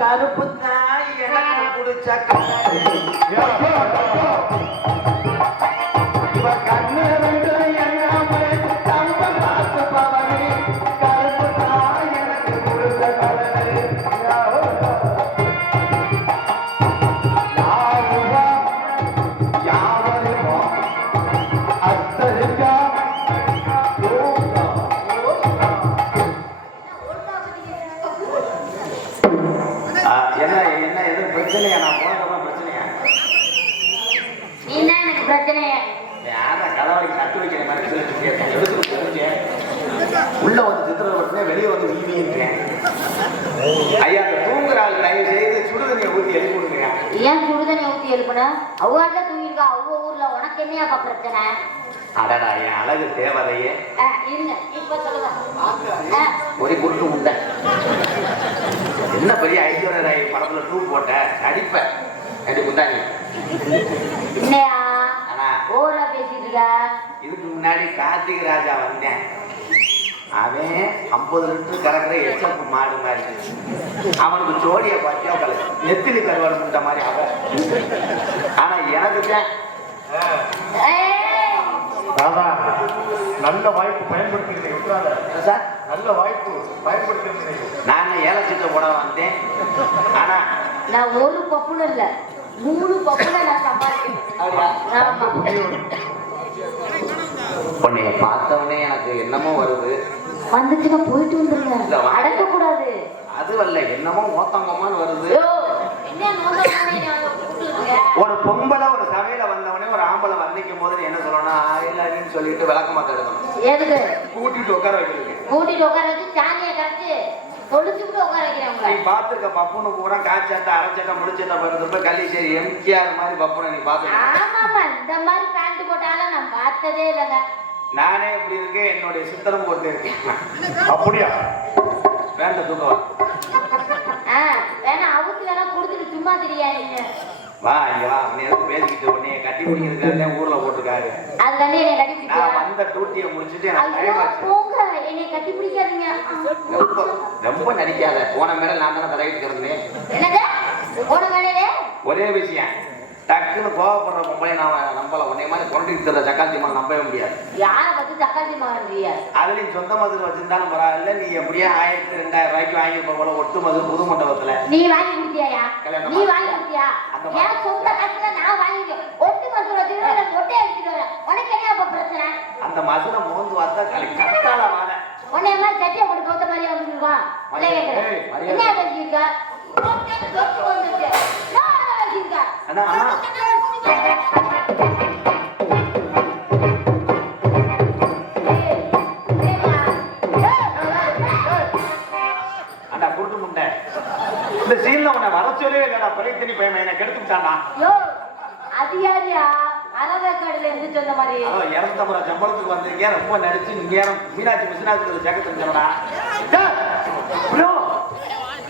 கருப்பு தாய் எனக்கு பிடிச்ச கண்ணு ரெண்டு எண்ணாம தம்ப பார்த்து பவனி கருப்பு தாய் எனக்கு பிடிச்ச கலரு யாவருமா அத்தருக்கா பிரச்சனையா நான் போனதுக்கப்புறம் பிரச்சனையா நீ தான் எனக்கு பிரச்சனையா யாரா கலவரைக்கு தட்டு வைக்கிற மாதிரி சொல்லிட்டு உள்ள வந்து சித்திரப்பட்டு வெளியே வந்து வீதியிருக்கேன் ஐயா அந்த தூங்குற ஆள் தயவு செய்து சுடுதண்ணியை ஊற்றி எழுப்பி விடுங்க ஏன் சுடுதண்ணியை ஊற்றி எழுப்புனா அவ்வாறு தூங்கிருக்கா அவ்வளோ ஊர்ல உனக்கு என்னையாப்பா பிரச்சனை அடடா என் அழகு தேவதையே இருங்க இப்ப சொல்லுங்க ஒரு குறுக்கு முட்டை என்ன பெரிய ஐஸ்வர்யா படத்துல டூ போட்ட நடிப்ப நடி முந்தானி இல்லையா ஓரா பேசிட்டு இருக்க இதுக்கு முன்னாடி கார்த்திக் ராஜா வந்தேன் அவன் 50 லிட்டர் கறக்குற எச்சப்பு மாடு மாதிரி அவனுக்கு ஜோடியை பார்த்தியா நெத்திலி கருவாடு முட்ட மாதிரி அவன் ஆனா எனக்கு நல்ல வாய்ப்பு பயன்படுத்தி சார் நல்ல வாய்ப்பு பயன்படுத்தி நான் ஏலச்சீட்டை போட வந்தேன் ஆனா நான் ஒரு பப்புல இல்ல 3 பப்புல நான் சம்பாதிக்கிறேன் உன்னைய பார்த்தவனே எனக்கு என்னமோ வருது வந்துச்சுன்னா போயிட்டு வந்துருங்க அடக்க கூடாது அது வரல என்னமோ மோத்தங்கம்மான்னு வருது ஒரு பொம்பளை ஒரு சபையில வந்தவனே ஒரு ஆம்பளை வந்திக்கும் போது என்ன சொல்லணும் ஆயிலான்னு சொல்லிட்டு விளக்கமா தடுக்கணும் எதுக்கு கூட்டிட்டு உட்கார வைக்கிறது கூட்டிட்டு உட்கார வச்சு சாணியை கரைச்சு தொடுச்சுட்டு உட்கார வைக்கிறேன் நீ பாத்துருக்க பப்புனு பூரா காய்ச்சட்டை அரைச்சட்டை முடிச்சட்டை வருது கள்ளிச்சேரி எம்ஜிஆர் மாதிரி பப்புனை நீ பாத்து ஆமாமா இந்த மாதிரி பேண்ட் போட்டாலும் நான் பார்த்ததே இல்லைங்க நானே இப்படி இருக்கேன் என்னுடைய சித்திரம் போட்டு இருக்கேன் அப்படியா வேண்ட தூக்கம் வேணா அவுத்து வேணா கொடுத்துட்டு சும்மா தெரியாதீங்க வா இங்க வா நீ எதுக்கு பேசிக்கிட்டு உன்னைய கட்டி பிடிக்கிறதுக்காக ஊர்ல போட்டுருக்காரு அதுல என்னை கட்டி பிடிக்க நான் வந்த டூட்டியை முடிச்சுட்டு எனக்கு டைம் ஆச்சு போங்க என்னை கட்டி பிடிக்காதீங்க ரொம்ப நடிக்காத போன மேல நான் தானே தலையிட்டு கிடந்தேன் என்னது போன மேலே ஒரே விஷயம் டக்குன்னு கோவப்படுற பொம்பளை நான் நம்பல உன்னை மாதிரி கொண்டுட்டு தர சக்காத்தி மகன் நம்பவே முடியாது யாரை பத்தி சக்காத்தி மகன் அதுலயும் சொந்த மதுரை வச்சிருந்தாலும் பரவாயில்ல நீ எப்படியா 1000-2000 ரூபாய்க்கு வாங்கிருப்ப போல ஒட்டு மது புது மண்டபத்துல நீ வாங்கி கொடுத்தியா நீ வாங்கி கொடுத்தியா என் சொந்த காசுல நான் வாங்கிட்டேன் ஒட்டு மதுரை வச்சிருந்தேன் ஒட்டே அடிச்சுட்டு வரேன் உனக்கு என்ன அப்ப பிரச்சனை அந்த மதுரை மோந்து பார்த்தா கரெக்டால வாட உன்னை மாதிரி சட்டியை போட்டு கவுத்த மாதிரி வந்துருவான் என்ன பேசியிருக்க அண்ணா அண்ணா குருட்டு முண்டை இந்த சீன்ல உன்னை வர சொல்லவே இல்லடா பழைய பையன் என்னை கெடுத்துட்டானா அது யாரியா அரவேக்காடுல இருந்து சொன்ன மாதிரி 250 சம்பளத்துக்கு வந்தீங்க ரொம்ப நடிச்சு நீங்க மீனாட்சி மிஷினாச்சு ஜெகத்து சொன்னடா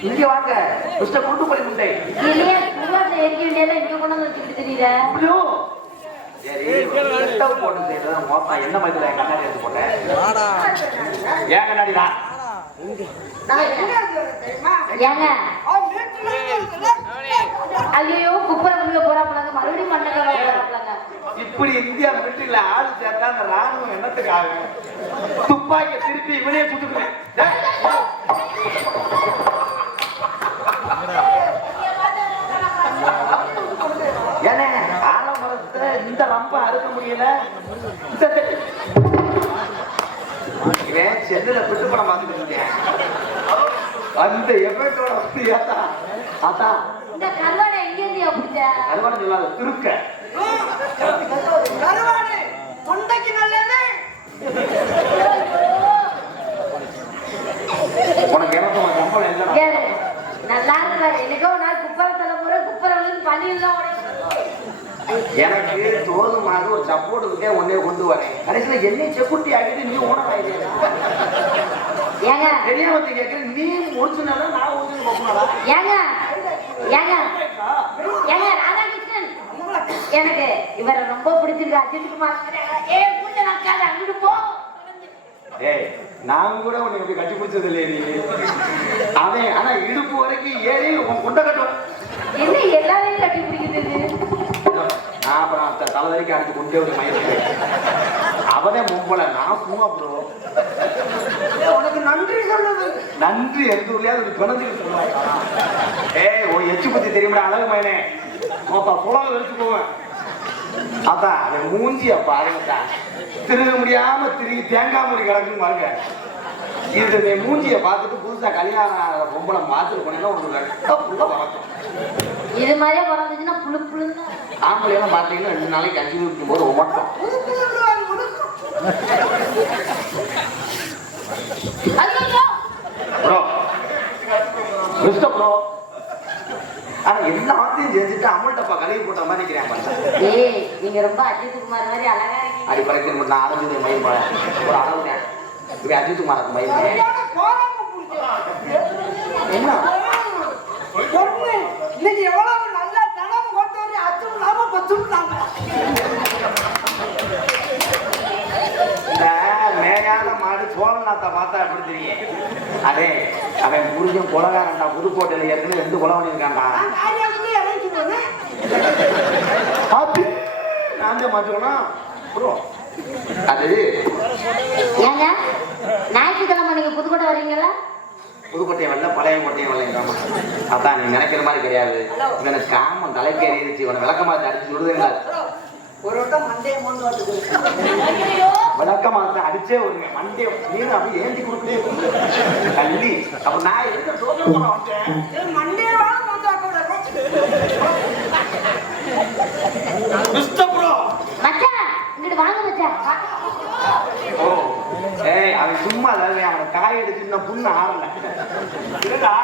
இங்க வாங்க மிஸ்டர் குருட்டு பள்ளி முண்டை இல்லையா சுடுகாட்டுல எரிக்கிறீங்களா இங்க கொண்டு வந்து வச்சுக்கிட்டு தெரியல சரி போட்டு செய்யறது மொத்தம் என்ன மாதிரி என் கண்ணாடி எடுத்து போட்டேன் ஏன் கண்ணாடிடா ஏங்க ஐயோ குப்பை போறாங்க மறுபடியும் மண்ணங்க இப்படி இந்தியா மிலிட்டரியில ஆள் சேர்த்தா அந்த ராணுவம் என்னத்துக்கு ஆகும் துப்பாக்கி திருப்பி இவனே சுட்டுக்குவேன் ஏன்னா ஆலமரத்தை இந்த ரொம்ப அறுக்க முடியல இவன் செல்லுல பிட்டு படம் பார்த்துட்டு இருக்கேன் அந்த எஃபெக்டோட வந்து அதான் இந்த கருவாடை எங்க இருந்து அப்படிச்சா கருவாடை சொல்லாத திருக்க கருவாடை தொண்டைக்கு நல்லது உனக்கு எனக்கு சம்பளம் இல்லைன்னா நல்லா இருப்பாரு. எனக்கோ ஒரு நாள் குப்பரை தலை போற குப்பரை வந்து பள்ளியெல்லாம் எனக்கு தோதும் மாதிரி ஒரு சப்போர்ட்டுக்கிட்டே ஒன்னே கொண்டு வரேன். கடைசியில என்னை செக்குட்டி ஆகிட்டு நீ ஓனர் ஆகிடுறா. ஏங்க தெரியாம கேட்கிறேன், நீ முடிச்சுனால நான் ஒரிஜினல் போக்குனாடா. ஏங்க ஏங்க ஏங்க ராதாகிருஷ்ணன் எனக்கு இவரை ரொம்ப பிடிச்சிருக்கு. அஜித் குமார் ஏ பூஜை நக்காத அங்கிட்டு போ. ஏய் நான் கூட உன்னை இப்படி கட்டி பிடிச்சது இல்லையே நீ. அவன் ஆனா இடுப்பு வரைக்கும் ஏறி உன் கொண்ட கட்டுவான். என்ன எல்லாரையும் கட்டி பிடிக்கிறது? நான் அப்புறம் தலை வரைக்கும் அடிச்சு கொண்டே ஒரு மயிலுக்கு அவனே மும்பல. நான் சும்மா ப்ரோ உனக்கு நன்றி சொல்லுது. நன்றி எந்த ஊர்லயாவது ஒரு பிறந்துக்கு சொல்லுவாங்க. ஏய் உன் எச்சு பத்தி தெரியுமா அழகு மயனே புலவை எடுத்து போவேன். அதான் அவன் மூஞ்சிய பாருங்கட்டா திருக முடியாம திருகி தேங்காய் மூடி கிடக்குன்னு பாருங்க. இது நீ மூஞ்சிய பார்த்துட்டு புதுசா கல்யாணம் பொம்பளை மாத்துட்டு போனீங்கன்னா உனக்கு ரெட்ட புள்ள வளர்க்கும். இது மாதிரியே பிறந்துச்சுன்னா புழு புழுன்னு. ஆம்பளை எல்லாம் பாத்தீங்கன்னா 2 நாளைக்கு 5 நிமிஷம் போது உமட்டும். ப்ரோ மிஸ்டர் ப்ரோ ஆனா எல்லாத்தையும் செஞ்சுட்டு அமல்டப்பா கழுவி போட்ட மாதிரி இருக்கிறேன். ஏய் நீங்க ரொம்ப அஜித் குமார் மாதிரி அழகா இருக்கீங்க. அடி பறக்க மட்டும் நான் அரைஞ்சது மயில் ஒரு அளவுனேன். இப்படி அஜித் குமாருக்கு மயில் என்ன பொண்ணு இன்னைக்கு எவ்வளவு நல்ல தனம் கொண்டு வந்து அச்சும் இல்லாம பச்சுட்டாங்க. இந்த மேகான மாடு சோழநாத்தை பார்த்தா எப்படி தெரியும்? அதே அவன் புரிஞ்சும் குலகாரன்டா. புதுக்கோட்டையில ஏற்கனவே 2 கொலை பண்ணியிருக்கான்டா. அது நான் தான் மாட்டுக்கணும் ப்ரோ. அது ஏங்க ஞாயிற்றுக்கிழமை நீங்க புதுக்கோட்டை வரீங்களா? புதுக்கோட்டையை வரல பழைய கோட்டையும் வரலைங்கிறாமா. அதான் நீ நினைக்கிற மாதிரி கிடையாது. இவனை காமம் தலைக்கேறிடுச்சு. இவனை விளக்கமாத்து அடிச்சு விடுதுங்களா? ஒரு வட்டம் மண்டையை மூந்து வாட்டுக்கு விளக்கமாத்து அடிச்சே வருங்க மண்டே நீரும் அப்படி ஏந்தி கொடுக்கலே தள்ளி. அப்ப நான் எதுக்கு மண்டையை வாழ மூந்து வாட்டு மச்சான் இங்கிட்டு வாங்க மச்சான். ஓ ஏய் அவன் சும்மா அதாவது அவனை காய எடுத்து இன்னும் புண்ணு ஆறல. இல்லடா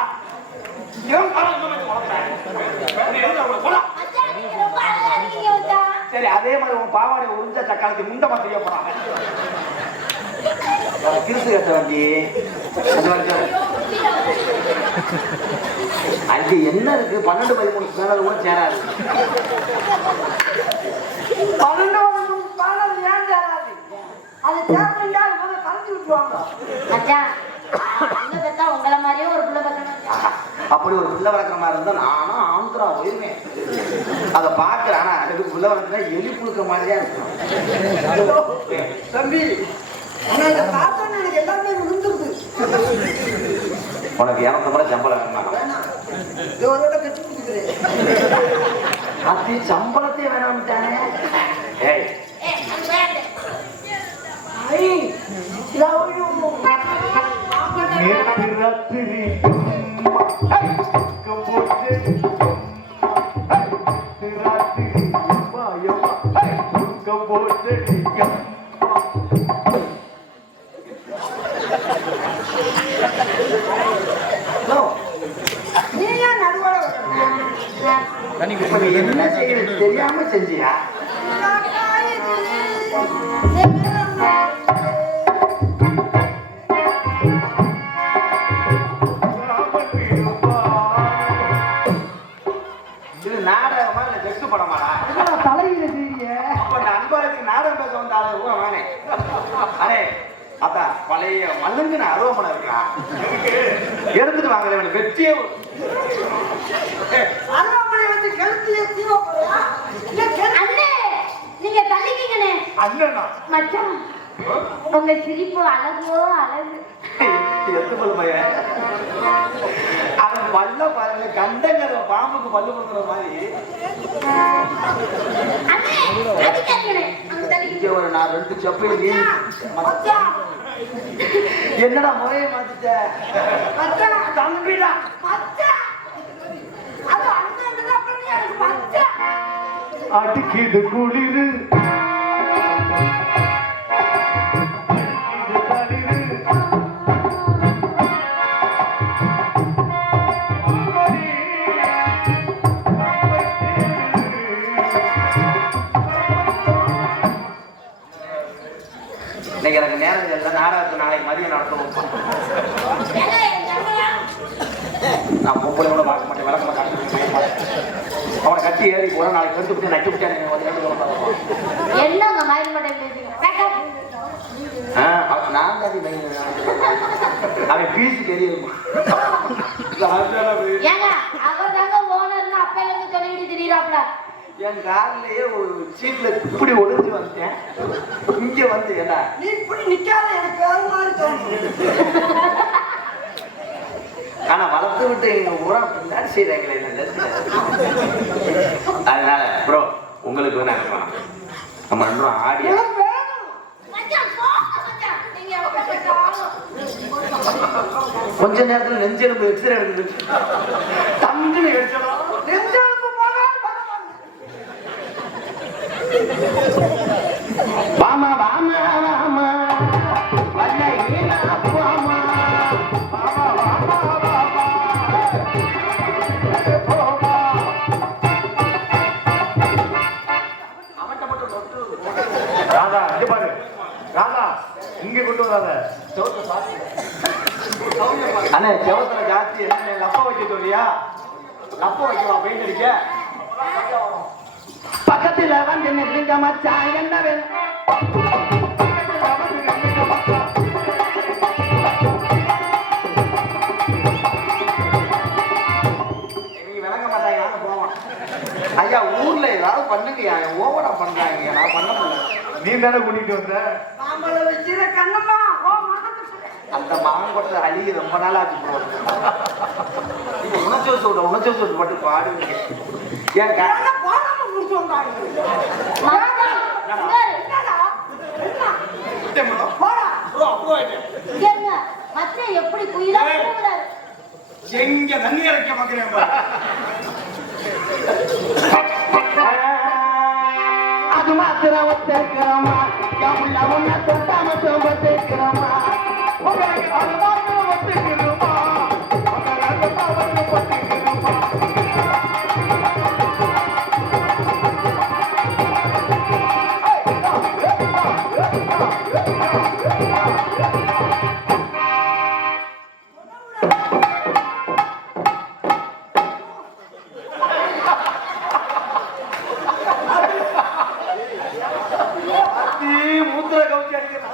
இவன் பழம் இன்னும் கொஞ்சம் வளர்த்தேன். மச்சான் நீங்க ரொம்ப அழகா இருக்கீங்க மச்சான். சரி அதே மாதிரி உன் பாவாடை உறிஞ்ச தக்காளி முண்டை மாத்திரிய போறாங்க. கிருசு கட்ட வண்டி அங்க என்ன இருக்கு? 12-13 சேனல் கூட சேராது. 12 பாலம் ஏன் சேராது? அது தேவையில்லா கலந்து விட்டுருவாங்க. மச்சான் அண்ணன் பெத்தா உங்களை மாதிரியே ஒரு பிள்ளை பக்கணும். அப்படி ஒரு பிள்ளை வளர்க்குற மாதிரி இருந்தா நானும் ஆந்திரா போயிருவேன். அதை பார்க்கிறேன். ஆனா அதுக்கு பிள்ளை வளர்க்குறா எலி புழுக்க மாதிரியா இருக்கும். தம்பி ஆனா இதை பார்த்தோன்னு எனக்கு எல்லாமே விழுந்துருது. உனக்கு 200 முறை சம்பளம் வேணும். வேணாம் இதோட கட்டி கொடுக்குறேன். அது சம்பளத்தையே வேணாம்ட்டானே. ஏய் நேற்று ராத்திரி என்ன செய்ய தெரியாம செஞ்சியா? இது நாடகமா இல்ல ஜெக்ஸ் படமாடா? தலையில அப்ப அந்த அன்பாளுக்கு நாடகம் பேச வந்த ஆளு வேணே. அடே அத்தா பழைய மல்லுங்கின அருவமனை இருக்கா எடுத்துட்டு வாங்கல. இவனை வெற்றியே அருவாமனை வந்து கழுத்திலே தீவ போறியா? அண்ணே நீங்க தள்ளிக்கீங்கண்ணே. அண்ணனா மச்சான் உங்க சிரிப்பு அழகோ அழகு. எத்து பல்லு பையன் அவன் பல்ல பாருங்க. கண்டங்கிற பாம்புக்கு பல்லு கொடுக்குற மாதிரி. அண்ணே தள்ளிக்காதீங்கண்ணே. அங்க தள்ளி இங்க ஒரு நான் 2 செப்பல் நீ மச்சான் என்னடா முறையை மாத்திட்ட? மச்சான் தம்பிடா மச்சான் அது அண்ணன் தான் பண்ணி எனக்கு மச்சான் அடிக்கிது குளிரு மதியம் நடத்தணும். ஏங்க, என் தங்கலாம். நான் பொம்பளை கூட பார்க்க மாட்டேன், விளக்க மாட்டேன். அவனை கட்டி ஏறி போற நாளைக்கு கருத்து விட்டு நக்கி விட்டேன். என்னங்க மயில் மடை பேசுங்க? நான் அவன் பீஸு தெரியுமா? ஏங்க, அவர் தாங்க ஓனர்னு அப்பையில இருந்து சொல்லிட்டு திரியிறாப்ல. என் கார்லயே ஒரு சீட்ல இப்படி ஒளிஞ்சு வந்துட்டேன். இங்க வந்து என்ன நீ இப்படி நிக்காத, எனக்கு வேற மாதிரி தோணுது. ஆனா வளர்த்து விட்டு எங்க ஊரா பின்னாடி செய்யறாங்களே. அதனால ப்ரோ உங்களுக்கு வேணா இருக்கலாம். நம்ம இன்னும் ஆடியா எனக்கு வேணும். மச்சான், போங்க மச்சான். நீங்க எப்ப கேட்டாலும். கொஞ்ச நேரத்துல நெஞ்செலும்பு எக்ஸ்ரே எடுக்குது. தங்குன்னு எடுத்துடும். நெஞ்செலும்பு போனா பரவாயில்ல. வாமா வாமா வாமா வல்ல ஏனா அப்பாமா வாமா வாமா வாமா போமா. அவன்கிட்ட மட்டும் நொட்டு. ராதா இங்க பாரு, ராதா இங்க கொண்டு வராத. அண்ணே செவத்துல ஜாஸ்தி என்ன லப்ப வைக்க சொல்லியா? லப்ப வைக்கவா பெயிண்ட் அடிக்க? பக்கத்துல வந்து நில்லுங்க மச்சான், என்ன வேணும்? விளங்க மாட்டாங்க, போவான். ஐயா ஊர்ல ஏதாவது பண்ணுங்கய்யா, ஓவரா பண்றாங்க, நான் பண்ண முடியல. நீ தானே கூட்டிட்டு வந்த. மாம்பழம் வச்சிர கண்ணம்மா, ஓ மகத்துக்கு. அந்த மாங்கொட்டை அழுகி ரொம்ப நாள் ஆச்சு போகுது. நீங்க உணர்ச்சி பட்டு பாடுவீங்க. ஏன் என்ன போடாம முடிச்சு வந்தாங்க. மச்சான், இங்க இரு. என்னடா? என்ன? போடா. இங்க இருங்க. மச்சான் எப்படி குயிலா கூப்பிடுறாரு. எங்க தண்ணி இறக்க பாக்குறேன். அது மாத்திரம் ஒத்துக்கிறோமா? உள்ள ஒன்ன தொட்டாம சோபத்துக்கிறோமா? உங்களுக்கு அது மாத்திரம் ஒத்துக்கிறோமா? மூத்திர கவுச்சி அடிக்கிறேன்.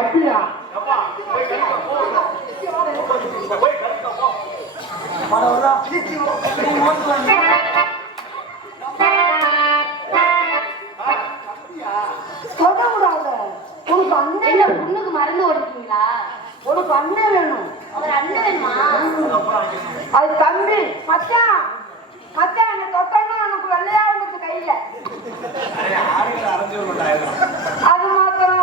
அப்படியா? தொடக்கூடாது. உனக்கு அண்ணன் என்ன பொண்ணுக்கு மருந்து ஓடிட்டீங்களா? உனக்கு அண்ணன் வேணும். அவர் அண்ணன் வேணுமா? அது தம்பி. மச்சான் மச்சான், என்ன தொட்டா எனக்கு வெள்ளையா இருந்துச்சு கையில. அது மாத்திரம்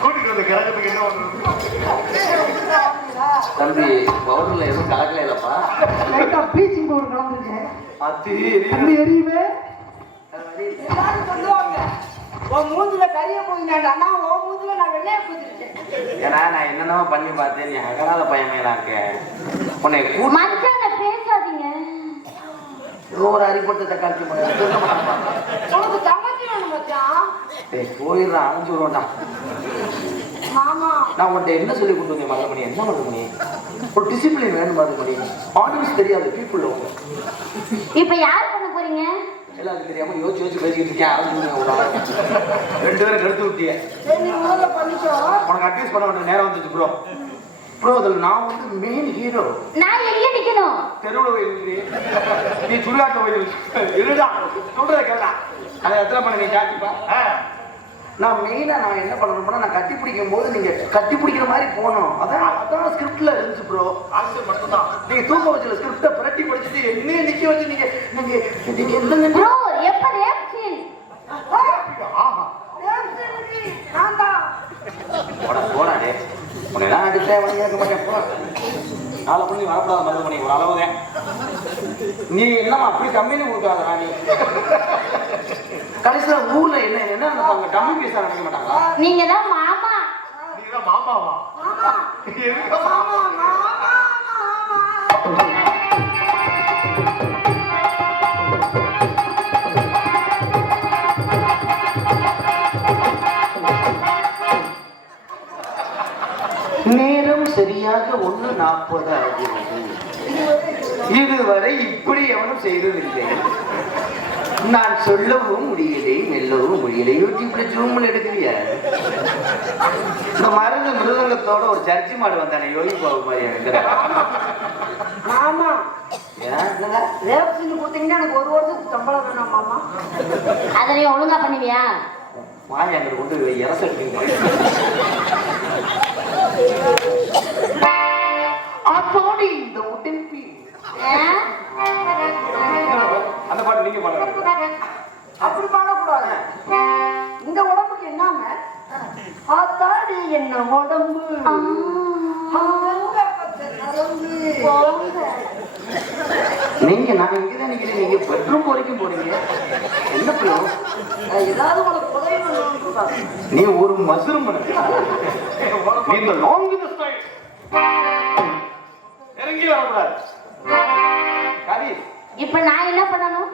கூட்டிட்டு வந்து கிழக்கு என்ன பண்றது? தம்பி பவுடர்ல எதுவும் கலக்கல இல்லப்பா. லைட்டா பீச்சிங் பவுடர் கலந்துருக்கு. அது அப்படி எரியுமே. எல்லாரும் சொல்லுவாங்க, உன் மூஞ்சில கரிய போயினாண்டா. நான் உன் மூஞ்சில நான் வெள்ளைய போயிருக்கேன். ஏன்னா நான் என்னென்னவோ பண்ணி பார்த்தேன். நீ அகலாத பையன் இருக்கே. உன்னை மச்சான பேசாதீங்க. ஒரு அரிப்பட்டு தக்காளி உனக்கு தங்கச்சி வேணும் மச்சான். போயிடுறான், அழிஞ்சு விடுவோம்டா. மாமா நான் உன்ட்ட என்ன சொல்லி கொடுத்துருந்தேன் மதுமணி? என்ன மதுமணி? ஒரு டிசிப்ளின் வேணும் மதுமணி. ஆடியன்ஸ் தெரியாது, பீப்புள் அவங்க. இப்ப யார் பண்ண போறீங்க? எல்லாருக்கும் தெரியாம யோசிச்சு பேசிக்கிட்டு இருக்கேன். அரைஞ்சு ரெண்டு பேரும் கெடுத்து விட்டிய. சரி, நீ முதல்ல பண்ணிக்கோ. உனக்கு அட்வைஸ் பண்ண வேண்டிய நேரம் வந்துச்சு ப்ரோ. ப்ரோ அதில் நான் வந்து மெயின் ஹீரோ. நான் எங்க நிக்கணும்? தெருவில் போய் நீ சுடுகாட்டில் போய் இருடா சொல்றத கேட்டா அதை எத்தனை பண்ண நீ காட்டிப்பா. நான் மெயினாக நான் என்ன பண்ணணும்னா, நான் கட்டி பிடிக்கும் போது நீங்க கட்டி பிடிக்கிற மாதிரி போகணும். அதான் ஸ்கிரிப்ட்ல இருந்துச்சு ப்ரோ. அது மட்டும்தான். நீங்க தூக்க வச்சுல ஸ்கிரிப்டை புரட்டி படிச்சுட்டு என்ன நிக்க வச்சு நீங்க என்ன ப்ரோ எப்ப ரேப் சீன்? ஆஹா நான் தான் அவனுக்கு கேட்க மாட்டேன் போ. நாளை பண்ணி வரக்கூடாது மருதமணி ஒரு அளவுதான். நீ என்னமா அப்படி கம்மின்னு கொடுக்காதா நீ? கடைசியில ஊர்ல என்ன என்ன நினைப்பாங்க? டம்மி பீஸா நினைக்க மாட்டாங்களா? நீங்க தான் மாமா. நீங்க தான் மாமாவா? மாமா எதுக்கு மாமா மாமா மாமா நேரம் சரியாக 1:40 ஆகிறது. இதுவரை இப்படி எவனும் செய்ததில்லை. நான் சொல்லவும் முடியலை, மெல்லவும் முடியலை. யூடியூப்ல ஜூம்ல எடுக்கிறியா? இந்த மருந்து மிருதங்கத்தோட ஒரு சர்ச்சி மாடு வந்தானே யோகி பாபு மாதிரி எனக்கு. மாமா ஏன் என்னங்க? ரேப் செஞ்சு கொடுத்தீங்கன்னா எனக்கு 1 வருஷத்துக்கு சம்பளம் வேணும் மாமா. அதை நீ ஒழுங்கா பண்ணுவியா? வாய் அங்க கொண்டு இறசடிங்க. அப்போடி இந்த உடம்பி அந்த பாட்டு நீங்க பாடுங்க. அப்படி பாடக்கூடாது. இந்த உடம்புக்கு என்னாம ஆத்தாடி என்ன உடம்பு நீங்க நான் இங்கதான் நிக்கிறேன். நீங்க பெட்ரூம் வரைக்கும் போறீங்க. என்ன பிள்ளை? ஏதாவது உனக்கு உதவி பண்ணணும். நீ ஒரு மசுரும் நீங்க லாங் இந்த ஸ்டைல் இறங்கி வரக்கூடாது. கவி இப்ப நான் என்ன பண்ணணும்?